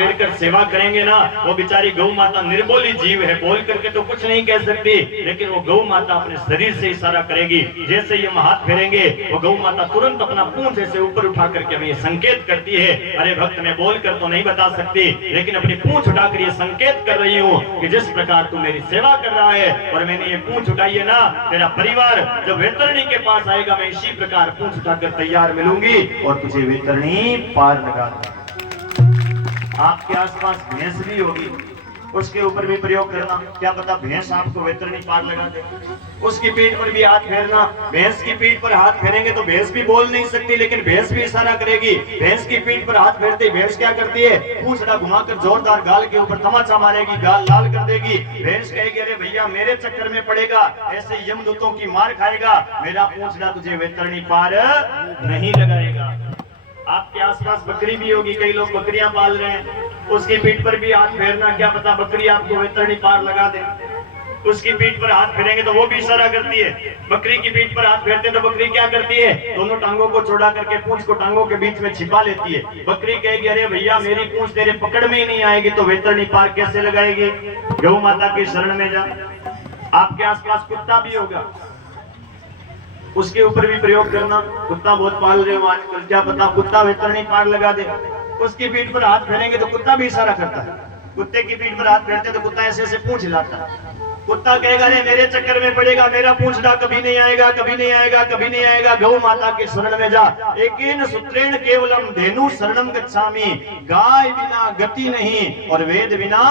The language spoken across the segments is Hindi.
फेर कर सेवा करेंगे ना, वो बेचारी गौ माता निर्बोली जीव है, बोल करके तो कुछ नहीं कह सकती, लेकिन वो गौ माता अपने शरीर से इशारा करेगी। जैसे ये हाथ फेरेंगे वो गौ माता तुरंत अपना पूंछ ऐसे ऊपर उठा करके हमें संकेत करती है। अरे भक्त, मैं बोल कर तो नहीं बता सकती, लेकिन अपनी पूंछ उठाकर ये संकेत कर रही हूँ कि जिस प्रकार तू मेरी सेवा कर रहा है और मैंने ये पूंछ उठाई है ना, तेरा परिवार जब वैतरणी के पास आएगा मैं इसी प्रकार पूंछ उठाकर तैयार मिलूंगी और तुझे वैतरणी पार लगा दूंगी। आपके आसपास भैंस भी होगी, उसके ऊपर भी प्रयोग करना, क्या पता भैंस आपको वैतरणी पार लगा दे। उसकी पीठ पर भी हाथ फेरना, भैंस की पीठ पर हाथ फेरेंगे तो भैंस भी बोल नहीं सकती, लेकिन भैंस भी इशारा करेगी। भैंस की पीठ पर हाथ फेरते ही भैंस क्या करती है, पूंछड़ा घुमाकर जोरदार गाल के ऊपर तमाचा मारेगी, गाल लाल कर देगी। भैंस कहेगी अरे भैया मेरे चक्कर में पड़ेगा, ऐसे यमदूतों की मार खाएगा, मेरा पूंछड़ा तुझे वैतरणी पार नहीं लगाएगा। आपके आसपास बकरी भी होगी, कई लोग बकरियां पाल रहे हैं, उसकी पीठ पर भी हाथ फेरना, क्या पता बकरी आपको वैतरणी पार लगा दे। उसकी पीठ पर हाथ फेरेंगे तो वो भी इशारा करती है। बकरी की पीठ पर हाथ फेरते तो बकरी क्या करती है, दोनों टांगों को चौड़ा करके पूंछ को टांगों के बीच में छिपा लेती है। बकरी कहेगी अरे भैया मेरी पूंछ तेरे पकड़ में ही नहीं आएगी तो वैतरणी पार कैसे लगाएगी, गौ माता की शरण में जा। आपके आसपास कुत्ता भी होगा, उसके ऊपर भी प्रयोग करना, कुत्ता बहुत पाल रहे हो आजकल, क्या पता कुत्ता वैतरणी पार लगा दे। उसकी पीठ पर हाथ फेरेंगे तो कुत्ता भी इशारा करता है, कुत्ते की पीठ पर हाथ फेरते तो कुत्ता ऐसे ऐसे पूंछ हिलाता है। कुत्ता कहेगा अरे मेरे चक्कर में पड़ेगा, मेरा पूंछड़ा कभी नहीं आएगा, कभी नहीं आएगा, कभी नहीं आएगा, गौ माता की शरण में जा। एकेन सूत्रेण केवलम धेनु शरणम गच्छामि, गाय बिना गति नहीं और वेद बिना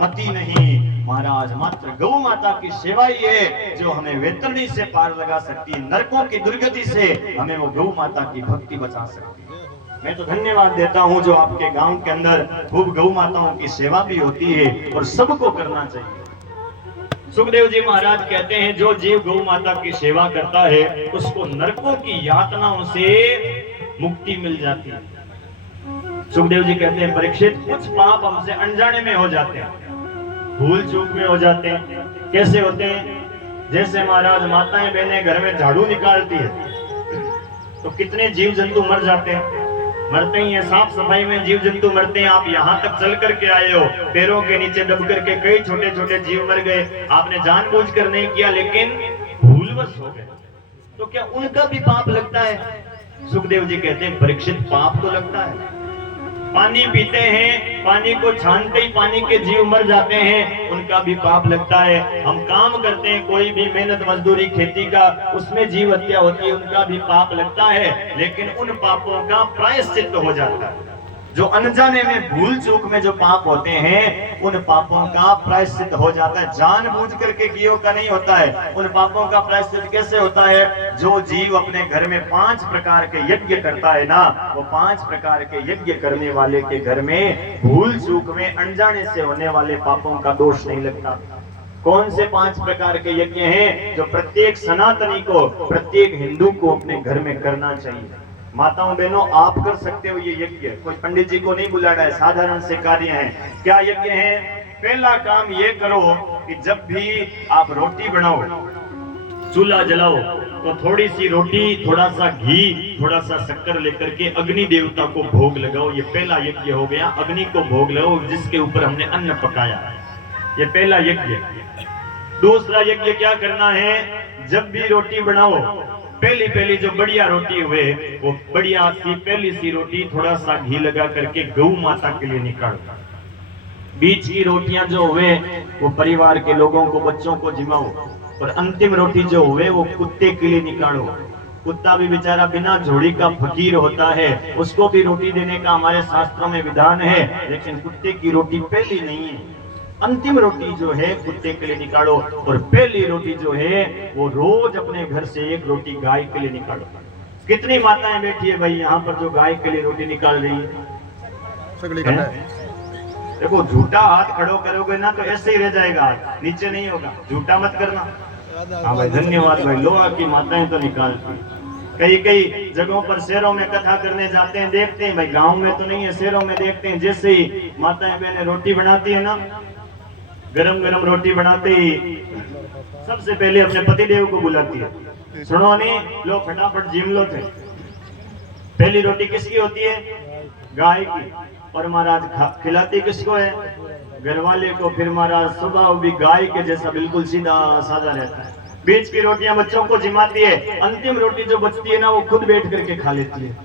मति नहीं। महाराज मात्र गौ माता की सेवा ही है जो हमें वैतरणी से पार लगा सकती है, नरकों की दुर्गति से हमें वो गौ माता की भक्ति बचा सकती है। मैं तो धन्यवाद देता हूं जो आपके गांव के अंदर खूब गौ माताओं की सेवा भी होती है और सबको करना चाहिए। सुखदेव जी महाराज कहते हैं जो जीव गौ माता की सेवा करता है उसको नरकों की यातनाओं से मुक्ति मिल जाती है। सुखदेव जी कहते हैं परीक्षित, कुछ पाप हमसे अनजाने में हो जाते हैं, भूल चूक में हो जाते हैं। कैसे होते हैं, जैसे महाराज माताएं बहनें घर में झाड़ू निकालती है तो कितने जीव जंतु मर जाते हैं, मरते ही है, साफ सफाई में जीव जंतु मरते हैं। आप यहाँ तक चल करके आए हो, पैरों के नीचे दब करके कई छोटे छोटे जीव मर गए, आपने जानबूझकर नहीं किया लेकिन भूलवश हो गए, तो क्या उनका भी पाप लगता है? सुखदेव जी कहते हैं परीक्षित, पाप तो लगता है। पानी पीते हैं, पानी को छानते ही पानी के जीव मर जाते हैं, उनका भी पाप लगता है। हम काम करते हैं, कोई भी मेहनत मजदूरी खेती का, उसमें जीव हत्या होती है, उनका भी पाप लगता है, लेकिन उन पापों का प्रायश्चित्त हो जाता है। जो अनजाने में भूल चूक में जो पाप होते हैं उन पापों का प्रायश्चित्त हो जाता है, जानबूझ करके कियो का नहीं होता है। उन पापों का प्रायश्चित्त कैसे होता है, जो जीव अपने घर में 5 प्रकार के यज्ञ करता है ना, वो 5 प्रकार के यज्ञ करने वाले के घर में भूल चूक में अनजाने से होने वाले पापों का दोष नहीं लगता। कौन से 5 प्रकार के यज्ञ हैं जो प्रत्येक सनातनी को, प्रत्येक हिंदू को अपने घर में करना चाहिए? माताओं बहनों, आप कर सकते हो ये यज्ञ, कोई पंडित जी को नहीं बुलाना है, साधारण से कार्य है। क्या यज्ञ है? पहला काम ये करो कि जब भी आप रोटी बनाओ, चूल्हा जलाओ, तो थोड़ी सी रोटी, थोड़ा सा घी, थोड़ा सा शक्कर लेकर के अग्नि देवता को भोग लगाओ। ये पहला यज्ञ हो गया, अग्नि को भोग लगाओ जिसके ऊपर हमने अन्न पकाया, ये पहला यज्ञ। दूसरा यज्ञ क्या करना है, जब भी रोटी बनाओ, पहली जो बढ़िया रोटी हुए वो बढ़िया सी पहली सी रोटी थोड़ा सा घी लगा करके गौ माता के लिए निकालो। बीच की रोटियां जो हुए वो परिवार के लोगों को, बच्चों को जिमाओ, और अंतिम रोटी जो हुए वो कुत्ते के लिए निकालो। कुत्ता भी बेचारा बिना झोड़ी का फकीर होता है, उसको भी रोटी देने का हमारे शास्त्रों में विधान है, लेकिन कुत्ते की रोटी पहली नहीं है। अंतिम रोटी जो है कुत्ते के लिए निकालो, और पहली रोटी जो है वो रोज अपने घर से एक रोटी गाय के लिए निकालो। कितनी माताएं बैठी है भाई यहाँ पर जो गाय के लिए रोटी निकाल रही है? देखो, झूठा हाथ खड़ो करोगे ना तो ऐसे ही रह जाएगा, हाथ नीचे नहीं होगा, झूठा मत करना। हाँ भाई, धन्यवाद भाई, लोहा की माताएं तो निकालती। कई जगहों पर शहरों में कथा करने जाते हैं, देखते हैं भाई, गाँव में तो नहीं है, शहरों में देखते हैं, जैसे ही माताएं बहनें रोटी बनाती है ना, गरम गरम रोटी बनाते ही सबसे पहले अपने पतिदेव को बुलाती है। सुनो नहीं, लो फटाफट जिम लो थे। पहली रोटी किसकी होती है? गाय की। और महाराज खिलाती किसको है? घर वाले को। फिर महाराज स्वभाव भी गाय के जैसा बिल्कुल सीधा साधा रहता है। बीच की रोटियां बच्चों को जिमाती है, अंतिम रोटी जो बचती है ना वो खुद बैठ करके खा लेती है।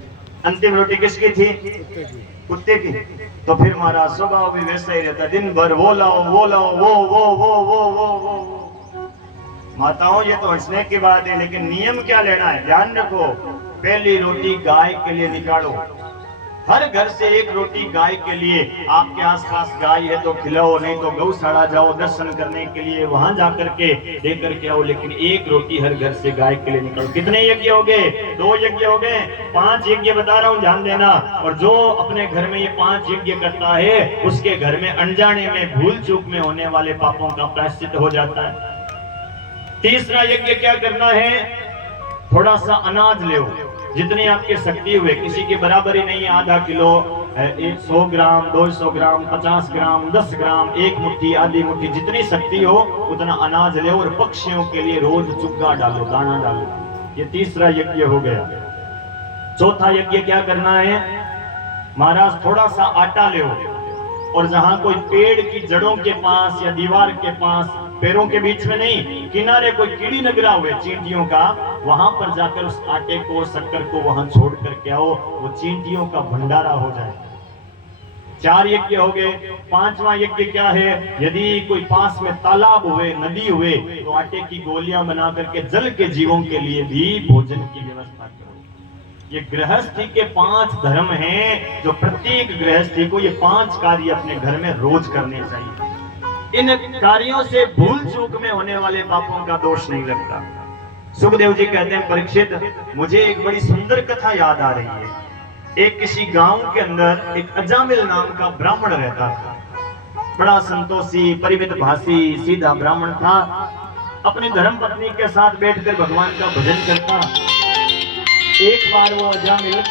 अंतिम रोटी किसकी थी? कुत्ते की। तो फिर महाराज स्वभाव भी वैसा ही रहता है, दिन भर वो लाओ वो लाओ वो। माताओं ये तो हंसने की बात है, लेकिन नियम क्या लेना है ध्यान रखो। पहली रोटी गाय के लिए निकालो, हर घर से एक रोटी गाय के लिए। आपके आसपास गाय है तो खिलाओ, नहीं तो गौशाला जाओ दर्शन करने के लिए, वहां जाकर के दे करके आओ, लेकिन एक रोटी हर घर से गाय के लिए निकालो। कितने यज्ञ हो गए? 2 यज्ञ हो गए। 5 यज्ञ बता रहा हूँ, ध्यान देना। और जो अपने घर में ये 5 यज्ञ करता है उसके घर में अनजाने में भूल चूक में होने वाले पापों का प्रायश्चित हो जाता है। तीसरा यज्ञ क्या करना है? थोड़ा सा अनाज ले, जितनी आपकी शक्ति हुए, किसी की बराबरी नहीं है। आधा किलो, 100 ग्राम, 200 ग्राम, 50 ग्राम, 10 ग्राम, 1 मुट्ठी, आधी मुट्ठी, जितनी शक्ति हो उतना अनाज ले और पक्षियों के लिए रोज चुग्गा डालो, दाना डालो। ये तीसरा यज्ञ हो गया। चौथा यज्ञ क्या करना है? महाराज थोड़ा सा आटा ले और जहां कोई पेड़ की जड़ों के पास या दीवार के पास, पैरों के बीच में नहीं, किनारे कोई कीड़ी नगरा हुए चींटियों का, वहां पर जाकर उस आटे को, शक्कर को वहां छोड़ करके आओ, वो चींटियों का भंडारा हो जाए। 4 यज्ञ हो गए। 5वां यज्ञ क्या है? यदि कोई पास में तालाब हुए, नदी हुए, तो आटे की गोलियां बना करके जल के जीवों के लिए भी भोजन की व्यवस्था करो। ये गृहस्थी के 5 धर्म हैं, जो प्रत्येक गृहस्थी को ये 5 कार्य अपने घर में रोज करने चाहिए। इन कार्यों से भूल चूक में होने वाले पापों का दोष नहीं लगता। सुखदेव जी कहते हैं, परीक्षित मुझे एक बड़ी सुंदर कथा याद आ रही है। एक किसी गांव के अंदर एक अजामिल नाम का ब्राह्मण रहता था। बड़ा संतोषी, परिमित भाषी, सीधा ब्राह्मण था। अपनी धर्म पत्नी के साथ बैठकर भगवान का भजन करता। एक बार वो अजामिल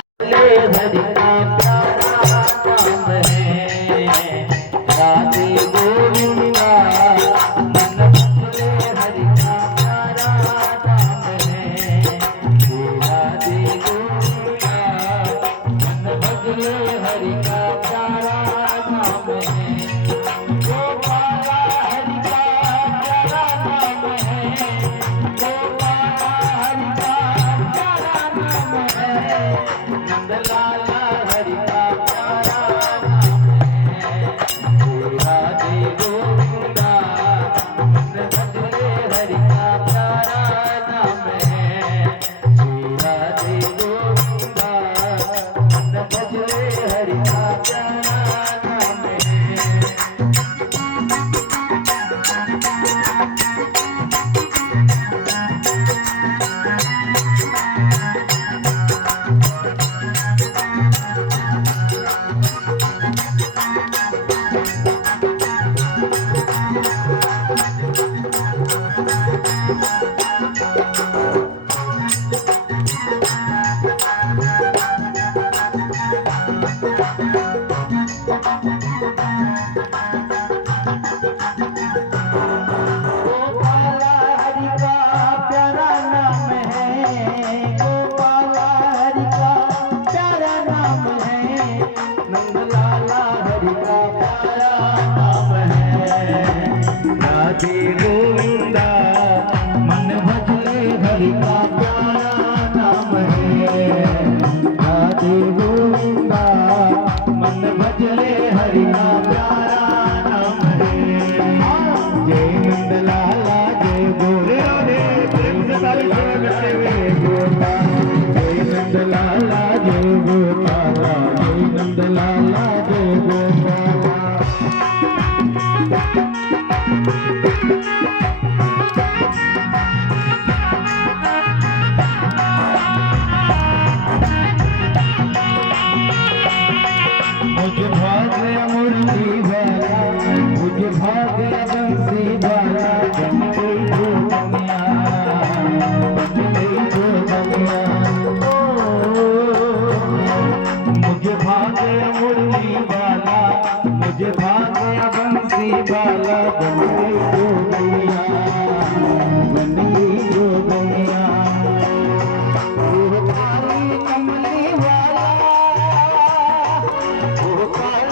Oh,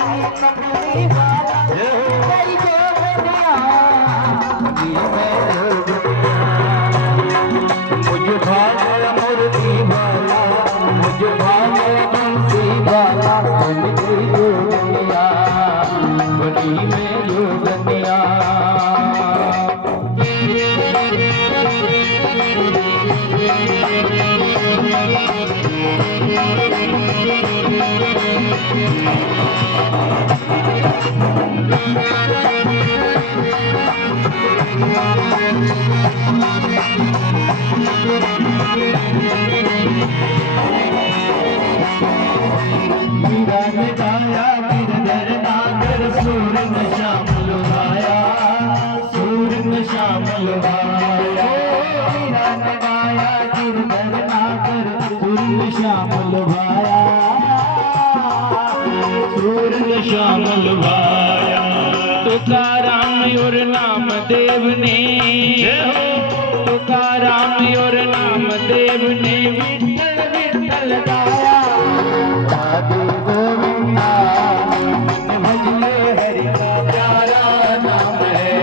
श्यामल भाया तुकाराम और नाम देव ने, तुकाराम और नाम देव ने विठल विठल गाया। राधे गोविंदा भजले हरि का प्यारा नाम है,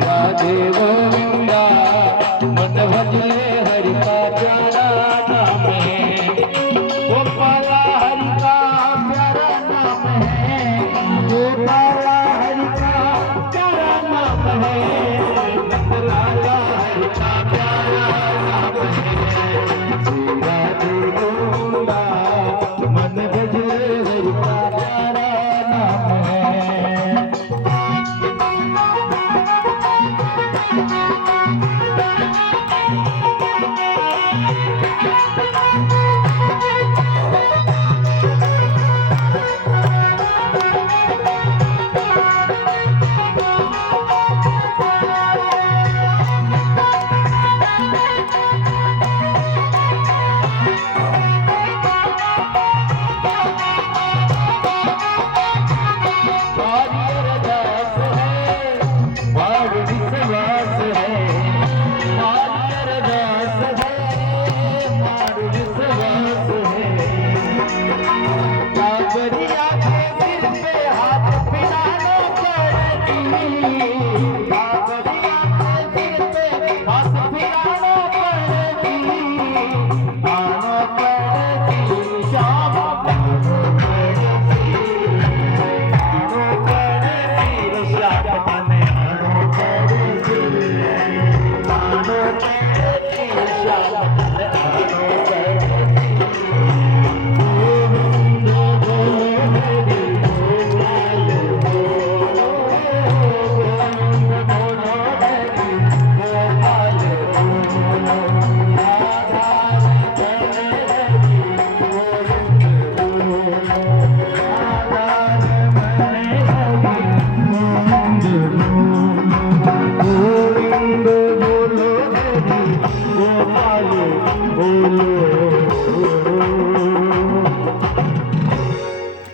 राधे गोविंदा मन भजले हरि का प्यारा नाम है। गोपाला हरि का प्यारा नाम है, गोपाला हरि का प्यारा नाम है, नंदलाला हरि का प्यारा नाम है। श्री राधे गोविंदा मन भजले हरि का प्यारा नाम है।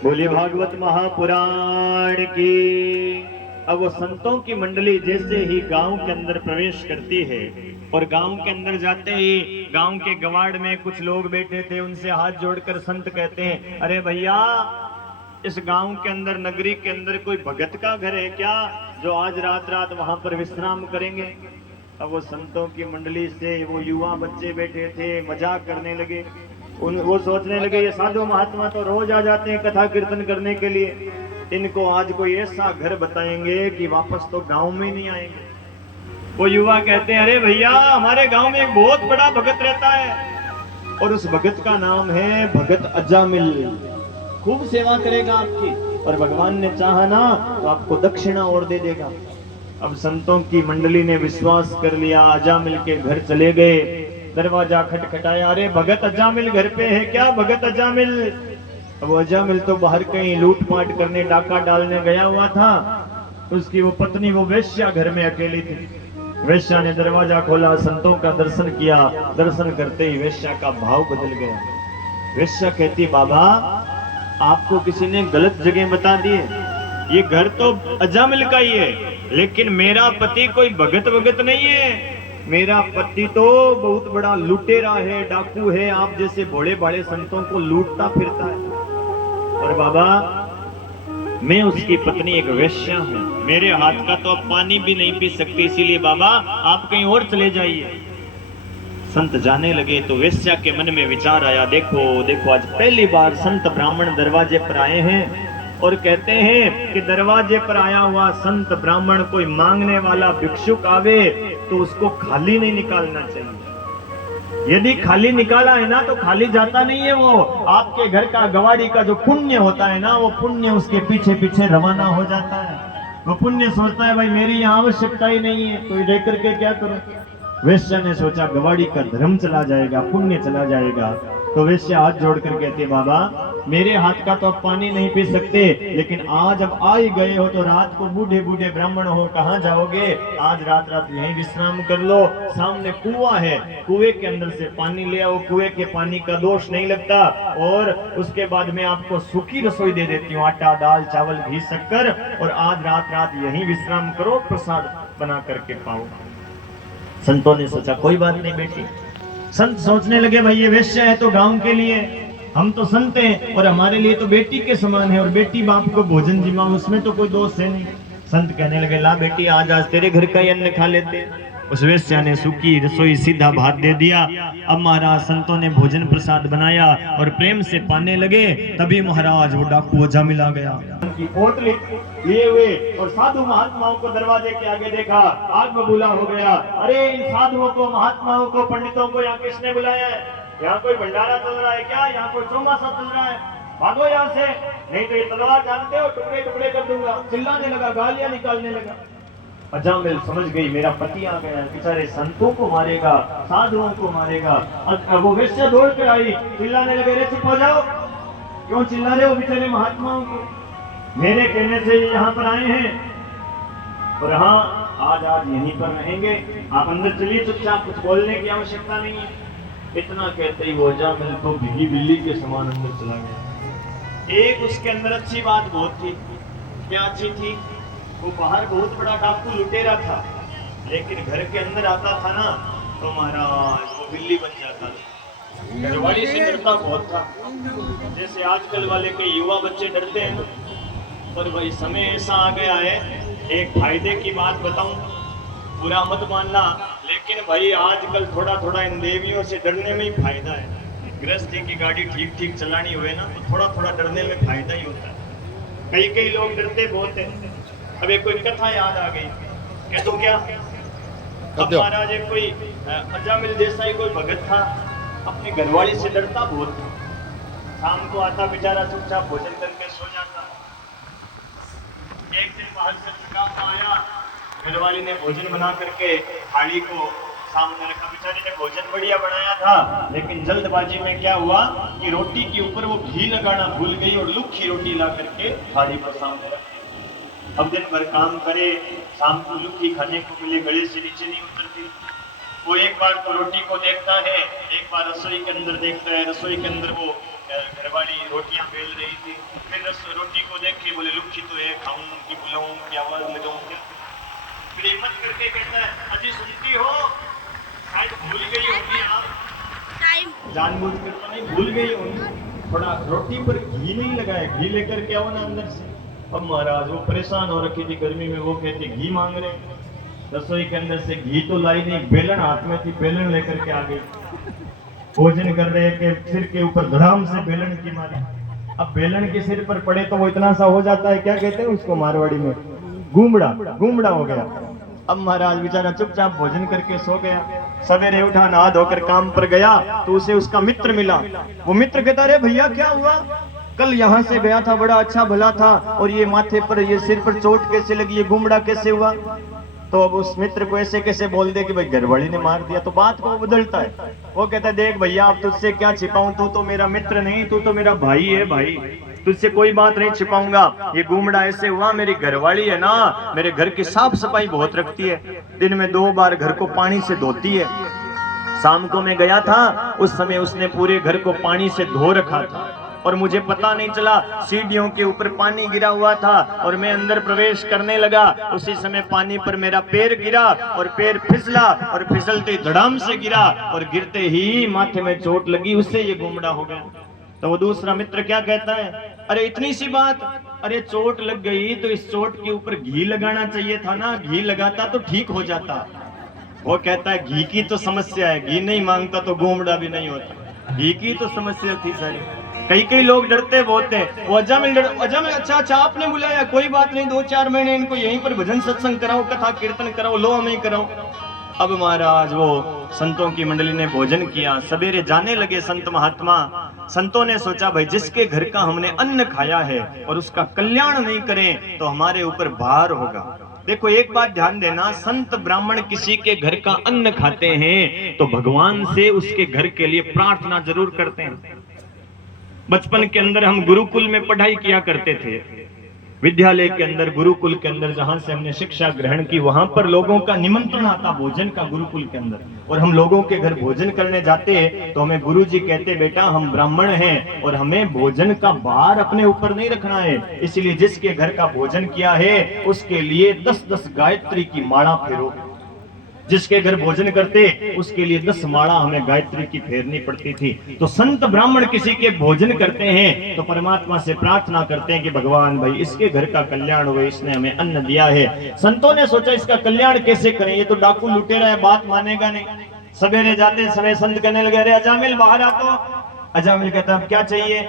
बोलिए भागवत महापुराण की। अब वो संतों की मंडली जैसे ही गांव के अंदर प्रवेश करती है और गांव के अंदर जाते ही गांव के गवाड़ में कुछ लोग बैठे थे, उनसे हाथ जोड़कर संत कहते हैं, अरे भैया इस गांव के अंदर नगरी के अंदर कोई भगत का घर है क्या जो आज रात रात वहां पर विश्राम करेंगे। अब वो संतों की मंडली से वो युवा बच्चे बैठे थे, मजाक करने लगे। वो सोचने लगे ये साधु महात्मा तो रोज आ जाते हैं कथा कीर्तन करने के लिए, इनको आज कोई ऐसा घर बताएंगे कि वापस तो गांव में नहीं आएंगे। वो युवा कहते हैं, अरे भैया हमारे गांव में एक बहुत बड़ा भगत रहता है और उस भगत का नाम है भगत अजामिल, खूब सेवा करेगा आपकी और भगवान ने चाहा ना तो आपको दक्षिणा और दे देगा। अब संतों की मंडली ने विश्वास कर लिया, अजामिल के घर चले गए, दरवाजा खटखटाया, अरे भगत अजामिल घर पे है क्या भगत अजामिल। अब अजामिल तो बाहर कहीं लूटपाट करने डाका डालने गया हुआ था, उसकी वो पत्नी वो वेश्या घर में अकेली थी। वेश्या ने दरवाजा खोला, संतों का दर्शन किया, दर्शन करते ही वेश्या का भाव बदल गया। वेश्या कहती, बाबा आपको किसी ने गलत जगह बता दी है, ये घर तो अजामिल का ही है, लेकिन मेरा पति कोई भगत भगत नहीं है, मेरा पति तो बहुत बड़ा लुटेरा है, डाकू है, आप जैसे भोले भाले संतों को लूटता फिरता है। और बाबा मैं उसकी पत्नी एक वेश्या हूँ, मेरे हाथ का तो आप पानी भी नहीं पी सकते, इसीलिए बाबा आप कहीं और चले जाइए। संत जाने लगे तो वेश्या के मन में विचार आया, देखो देखो आज पहली बार संत ब्राह्मण दरवाजे पर आए हैं और कहते हैं कि दरवाजे पर आया हुआ संत ब्राह्मण कोई मांगने वाला भिक्षुक आवे तो उसको खाली नहीं निकालना चाहिए। यदि खाली निकाला है ना तो खाली जाता नहीं है वो, आपके घर का गवाड़ी का जो पुण्य होता है ना, वो पुण्य उसके पीछे पीछे रवाना हो जाता है। वो पुण्य सोचता है भाई मेरी यहाँ आवश्यकता ही नहीं है, कोई देख करके क्या करूं। वेश्या ने सोचा गवाड़ी का धर्म चला जाएगा, पुण्य चला जाएगा। तो वेश्या हाथ जोड़ कर कहती है, बाबा मेरे हाथ का तो आप पानी नहीं पी सकते, लेकिन आज अब आ ही गए हो तो रात को बूढ़े बूढ़े ब्राह्मण हो कहाँ जाओगे, आज रात रात यहीं विश्राम कर लो। सामने कुआं है, कुएं के अंदर से पानी ले आओ, कुएं के पानी का दोष नहीं लगता। और उसके बाद मैं आपको सूखी रसोई दे देती हूँ, आटा दाल चावल घी शक्कर, और आज रात रात यहीं विश्राम करो, प्रसाद बना करके पाओ। संतों ने सोचा कोई बात नहीं बेटी। संत सोचने लगे भाई ये वेश्या है तो गांव के लिए, हम तो संत हैं और हमारे लिए तो बेटी के समान है, और बेटी बाप को भोजन जिमा उसमें तो कोई दोष है नहीं। संत कहने लगे ला बेटी आज आज तेरे घर का ही अन्न खा लेते। उस वेश्या ने सूखी रसोई सीधा भात दे दिया। अब महाराज संतों ने भोजन प्रसाद बनाया और प्रेम से पाने लगे। तभी महाराज वो डाकू ओझा मिला गया, उनकी पोटली लिए हुए, और साधु महात्माओं को दरवाजे के आगे देखा, आग बबूला हो गया। अरे इन साधुओं को, महात्माओं को, पंडितों को यहाँ किसने बुलाया है? यहाँ कोई भंडारा चल रहा है क्या? यहाँ कोई चौमासा चल रहा है? भागो यहाँ से, नहीं तो ये तलवार जानते हो टुकड़े टुकड़े कर दूंगा। चिल्लाने लगा, गालियां निकालने लगा। अजामिल समझ गई मेरा पति आ गया, बेचारे संतों को मारेगा, साधुओं को मारेगा। वो वेश्या दौड़ कर आई, चिल्लाने लगे, रे चुप हो जाओ, क्यों चिल्ला रहे हो बेचारे महात्माओं को? मेरे कहने से यहाँ पर आए हैं और हाँ आज आज यहीं पर रहेंगे, आप अंदर चलिए चुपचाप, कुछ बोलने की आवश्यकता नहीं है। इतना कहते ही वो अजामिल तो भीगी बिल्ली के समान अंदर चला गया। एक उसके अंदर अच्छी बात बहुत थी। क्या अच्छी थी? वो बाहर बहुत बड़ा डाकू लुटेरा था, लेकिन घर के अंदर आता था ना तो महाराज वो बिल्ली बन जाता था। घरवाली से डरता बहुत था, जैसे आजकल वाले के युवा बच्चे डरते हैं ना। पर भाई समय ऐसा आ गया है, एक फायदे की बात बताऊं, बुरा मत मानना, लेकिन भाई आजकल थोड़ा थोड़ा इन देवियों से डरने में ही फायदा है। गृहस्थी की गाड़ी ठीक ठीक चलानी हुए ना तो थोड़ा थोड़ा डरने में फायदा ही होता है। कई कई लोग डरते बहुत हैं। अब एक कोई कथा याद आ गई, कह तो क्या, अब महाराज एक कोई अजामिल जैसा ही कोई भगत था, अपनी घरवाली से डरता बहुत था। शाम को आता बेचारा चुपचाप भोजन करके सो जाता। एक दिन बाहर से थका हुआ आया, घरवाली ने भोजन बना करके थाली को सामने रखा। बेचारी ने भोजन बढ़िया बनाया था, लेकिन जल्दबाजी में क्या हुआ कि रोटी के ऊपर वो घी लगाना भूल गई और लुक्खी रोटी ला करके थाली पर सामने रखी। अब दिन भर काम करे, शाम को लुक्खी खाने को मिले, गले से नीचे नहीं उतरती। वो एक बार तो रोटी को देखता है, एक बार रसोई के अंदर देखता है। रसोई के अंदर वो घरवाली रोटियां बेल रही थी। फिर रोटी को देख के बोले लुक्खी तो है, खाऊं कि बुलाऊं कि आवाज लगाऊं क्या? फिर हिम्मत करके कहता है, अजी सुनती हो, शायद भूल गई होगी आप, जानबूझ कर तो नहीं भूल गई होगी, थोड़ा रोटी पर घी नहीं लगाया, घी लेकर के आओ ना अंदर से। अब महाराज वो परेशान हो रखी थी गर्मी में, वो कहती घी मांग रहे। रसोई के अंदर से घी तो लाई नहीं, बेलन हाथ में थी, बेलन लेकर के आ गई। भोजन कर रहे के सिर के ऊपर धड़ाम से बेलन की मारी। अब बेलन के सिर पर पड़े तो वो इतना सा हो जाता है, क्या कहते हैं उसको मारवाड़ी में, गुमड़ा, गुमड़ा हो गया। अब महाराज बेचारा चुपचाप भोजन करके सो गया। सवेरे उठा, नहा धोकर काम पर गया तो उसे उसका मित्र मिला। वो मित्र कहता, अरे भैया क्या हुआ, कल यहाँ से गया था, बड़ा अच्छा भला था, और ये माथे पर, ये सिर पर चोट कैसे लगी, ये गुमड़ा कैसे हुआ? तो अब उस मित्र को ऐसे कैसे बोल दे कि भाई घरवाली ने मार दिया, तो बात को बदलता है। वो कहता है, देख भैया अब तुझसे क्या छिपाऊं, तू तो मेरा मित्र नहीं, तू तो मेरा भाई है भाई, तुझसे कोई बात नहीं छिपाऊंगा। ये गुमड़ा ऐसे हुआ, मेरी घरवाली है ना, मेरे घर की साफ सफाई बहुत रखती है, दिन में 2 बार घर को पानी से धोती है। शाम को मैं गया था, उस समय उसने पूरे घर को पानी से धो रखा था और मुझे पता नहीं चला, सीढ़ियों के ऊपर पानी गिरा हुआ था और मैं अंदर प्रवेश करने लगा। उसी समय पानी पर मेरा पैर गिरा और पैर फिसला और फिसलते धड़ाम से गिरा और गिरते ही माथे में चोट लगी, उससे ये गुमड़ा हो गया। तो वो दूसरा मित्र क्या कहता है, अरे इतनी सी बात, अरे चोट लग गई तो इस चोट के ऊपर घी लगाना चाहिए था ना, घी लगाता तो ठीक हो जाता। वो कहता है घी की तो समस्या है, घी नहीं मांगता तो गोमड़ा भी नहीं होता, घी की तो समस्या थी सारी। कई कई लोग डरते बहुत हैं, वो अजामिल अजामिल अच्छा अच्छा आपने बुलाया, कोई बात नहीं, 2-4 महीने इनको यहीं पर भजन सत्संग कराओ, कथा कीर्तन कराओ, लो हमें कराओ। अब महाराज वो संतों की मंडली ने भोजन किया, सवेरे जाने लगे संत महात्मा। संतों ने सोचा भाई जिसके घर का हमने अन्न खाया है और उसका कल्याण नहीं करें तो हमारे ऊपर भार होगा। देखो एक बात ध्यान देना, संत ब्राह्मण किसी के घर का अन्न खाते हैं तो भगवान से उसके घर के लिए प्रार्थना जरूर करते हैं। बचपन के अंदर हम गुरुकुल में पढ़ाई किया करते थे, विद्यालय के अंदर, गुरुकुल के अंदर जहां से हमने शिक्षा ग्रहण की, वहां पर लोगों का निमंत्रण आता भोजन का गुरुकुल के अंदर, और हम लोगों के घर भोजन करने जाते तो हमें गुरुजी कहते बेटा हम ब्राह्मण हैं और हमें भोजन का भार अपने ऊपर नहीं रखना है, इसलिए जिसके घर का भोजन किया है उसके लिए 10-10 गायत्री की माला फेरो। जिसके घर भोजन करते उसके लिए 10 माला हमें गायत्री की फेरनी पड़ती थी। तो संत ब्राह्मण किसी के भोजन करते हैं तो परमात्मा से प्रार्थना करते हैं कि भगवान भाई इसके घर का कल्याण हो, इसने हमें अन्न दिया है। संतों ने सोचा इसका कल्याण कैसे करें, ये तो डाकू लुटेरा है, बात मानेगा नहीं। सवेरे जाते समय संत कहने लगे अरे अजामिल बाहर आ। तो अजामिल कहता अब क्या चाहिए?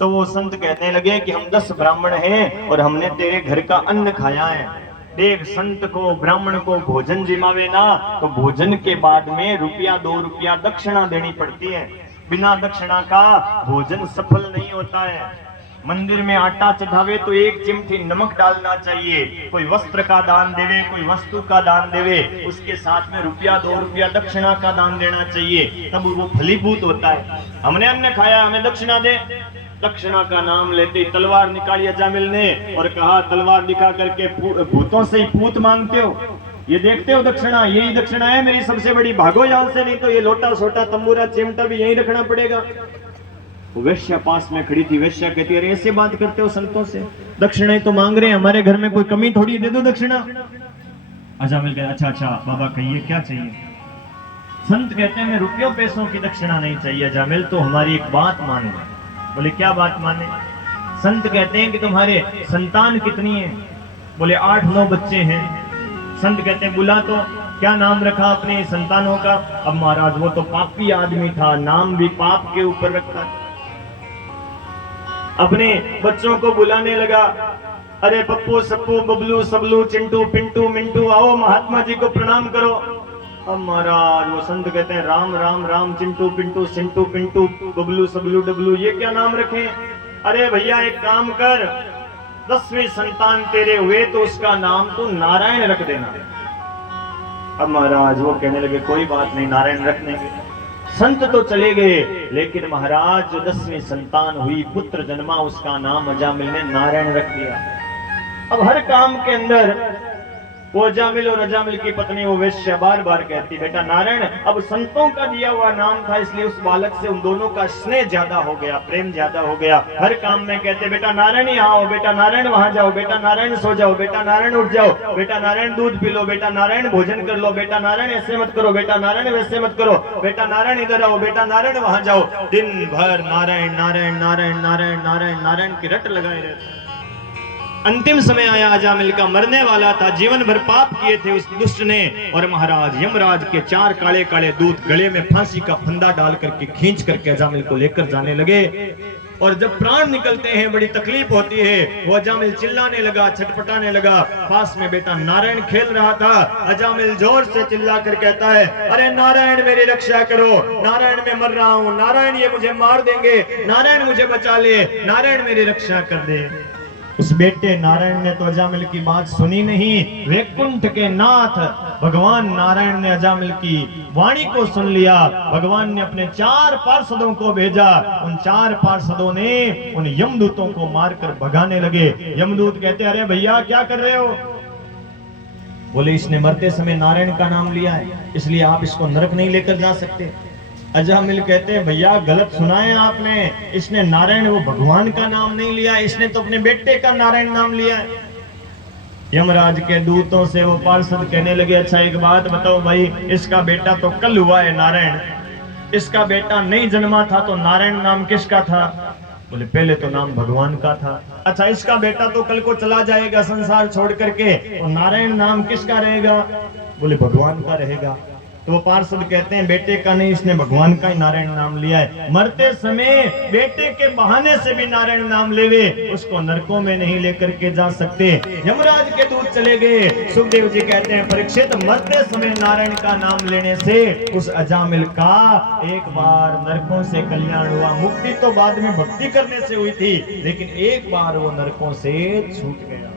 तो वो संत कहने लगे कि हम 10 ब्राह्मण हैं और हमने तेरे घर का अन्न खाया है। देख संत को ब्राह्मण को भोजन जिमावे ना तो भोजन के बाद में ₹1-2 दक्षिणा देनी पड़ती है। बिना दक्षिणा का भोजन सफल नहीं होता है। मंदिर में आटा चढ़ावे तो 1 चिमटी नमक डालना चाहिए। कोई वस्त्र का दान देवे, कोई वस्तु का दान देवे, उसके साथ में ₹1-2 दक्षिणा का दान देना चाहिए, तब वो फलीभूत होता है। हमने अन्न खाया, हमें दक्षिणा दे। दक्षिणा का नाम लेते ही तलवार निकाली अजामिल ने और कहा तलवार दिखा करके भूतों से ही पूत मांगते हो, ये देखते हो दक्षिणा, यही दक्षिणा है मेरी सबसे बड़ी, भागो यहाँ से, नहीं तो ये लोटा सोटा तंबूरा चिमटा भी यही रखना पड़ेगा। वेश्या पास में खड़ी थी, वेश्या कहती अरे ऐसे बात करते हो संतों से, दक्षिणा ही तो मांग रहे हैं, हमारे घर में कोई कमी थोड़ी, दे दो दक्षिणा। अजामिल कहते अच्छा अच्छा बाबा कहिए क्या चाहिए। संत कहते हैं मैं रुपयों पैसों की दक्षिणा नहीं चाहिए अजामिल, तो हमारी एक बात मान लो। बोले क्या बात माने? संत कहते हैं कि तुम्हारे संतान कितनी है? बोले 8-9 बच्चे हैं। संत कहते हैं बुला तो, क्या नाम रखा अपने संतानों का? अब महाराज वो तो पापी आदमी था, नाम भी पाप के ऊपर रखा। अपने बच्चों को बुलाने लगा, अरे पप्पू सप्पू बबलू सबलू चिंटू पिंटू मिंटू आओ महात्मा जी को प्रणाम करो। अब महाराज वो संत कहते हैं राम राम राम चिंटू पिंटू सिंटू पिंटू बबलू सबलू डबलू ये क्या नाम रखे? अरे भैया एक काम कर, 10वीं संतान तेरे हुए तो उसका नाम तो नारायण रख देना। अब महाराज वो कहने लगे कोई बात नहीं नारायण रख देंगे। संत तो चले गए, लेकिन महाराज जो 10वीं संतान हुई, पुत्र जन्मा, उसका नाम अजामिल ने नारायण रख दिया। अब हर काम के अंदर वो अजामिल और अजामिल की पत्नी वो वेश्या बार बार कहती बेटा नारायण। अब संतों का दिया हुआ नाम था इसलिए उस बालक से उन दोनों का स्नेह ज्यादा हो गया, प्रेम ज्यादा हो गया। हर काम में कहते बेटा नारायण यहाँ आओ, बेटा नारायण वहां जाओ, बेटा नारायण सो जाओ, बेटा नारायण उठ जाओ, बेटा नारायण दूध पी लो, बेटा नारायण भोजन कर लो, बेटा नारायण ऐसे मत करो, बेटा नारायण वैसे मत करो, बेटा नारायण इधर आओ, बेटा नारायण वहां जाओ। दिन भर नारायण नारायण नारायण नारायण नारायण नारायण की रट लगाए रहते। अंतिम समय आया, अजामिल का मरने वाला था, जीवन भर पाप किए थे उस दुष्ट ने, और महाराज यमराज के 4 काले काले दूत गले में फांसी का फंदा डाल करके खींच करके अजामिल को लेकर जाने लगे। और जब प्राण निकलते हैं बड़ी तकलीफ होती है। वो अजामिल चिल्लाने लगा, छटपटाने लगा। पास में बेटा नारायण खेल रहा था। अजामिल जोर से चिल्ला कर कहता है, अरे नारायण मेरी रक्षा करो, नारायण मैं मर रहा हूँ, नारायण ये मुझे मार देंगे, नारायण मुझे बचा ले, नारायण मेरी रक्षा कर दे। उस बेटे नारायण ने तो अजामिल की बात सुनी नहीं। वैकुंठ के नाथ भगवान नारायण ने अजामिल की वाणी को सुन लिया। भगवान ने अपने 4 पार्षदों को भेजा। उन 4 पार्षदों ने उन यमदूतों को मारकर भगाने लगे। यमदूत कहते, अरे भैया क्या कर रहे हो? बोले, इसने मरते समय नारायण का नाम लिया है, इसलिए आप इसको नरक नहीं लेकर जा सकते। अजामिल कहते हैं, भैया गलत सुना है आपने, इसने नारायण वो भगवान का नाम नहीं लिया, इसने तो अपने बेटे का नारायण नाम लिया है। यमराज के दूतों से वो पार्षद कहने लगे, अच्छा एक बात बताओ भाई, इसका बेटा तो कल हुआ है नारायण, इसका बेटा नहीं जन्मा था तो नारायण नाम किसका था? बोले पहले तो नाम भगवान का था। अच्छा, इसका बेटा तो कल को चला जाएगा संसार छोड़ करके, और नारायण नाम किसका रहेगा? बोले भगवान का रहेगा। तो वो पार्षद कहते हैं बेटे का नहीं, इसने भगवान का ही नारायण नाम लिया है। मरते समय बेटे के बहाने से भी नारायण नाम लेवे, उसको नरकों में नहीं लेकर के जा सकते। यमराज के दूत चले गए। सुखदेव जी कहते हैं परीक्षित, मरते समय नारायण का नाम लेने से उस अजामिल का एक बार नरकों से कल्याण हुआ। मुक्ति तो बाद में भक्ति करने से हुई थी, लेकिन एक बार वो नरकों से छूट गया।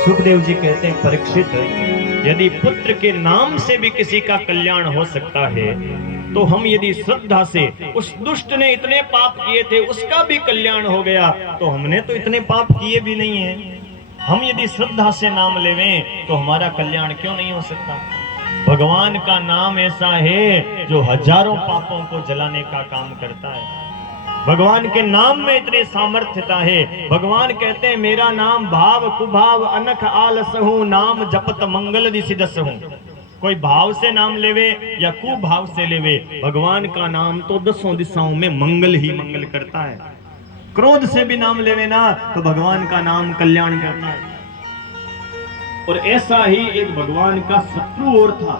सुखदेव जी कहते हैं परीक्षित, यदि पुत्र के नाम से भी किसी का कल्याण हो सकता है, तो हम यदि श्रद्धा से, उस दुष्ट ने इतने पाप किए थे उसका भी कल्याण हो गया, तो हमने तो इतने पाप किए भी नहीं है, हम यदि श्रद्धा से नाम लेवें तो हमारा कल्याण क्यों नहीं हो सकता? भगवान का नाम ऐसा है जो हजारों पापों को जलाने का काम करता है। भगवान के नाम में इतने सामर्थ्यता है। भगवान कहते हैं मेरा नाम भाव कुभाव अनख आलसहु, नाम जपत मंगल दिसिदसहु। कोई भाव से नाम लेवे या कुभाव से लेवे, भगवान का नाम तो दसों दिशाओं में मंगल ही मंगल करता है। क्रोध से भी नाम लेवे ना तो भगवान का नाम कल्याण करता है। और ऐसा ही एक भगवान का शत्रु और था,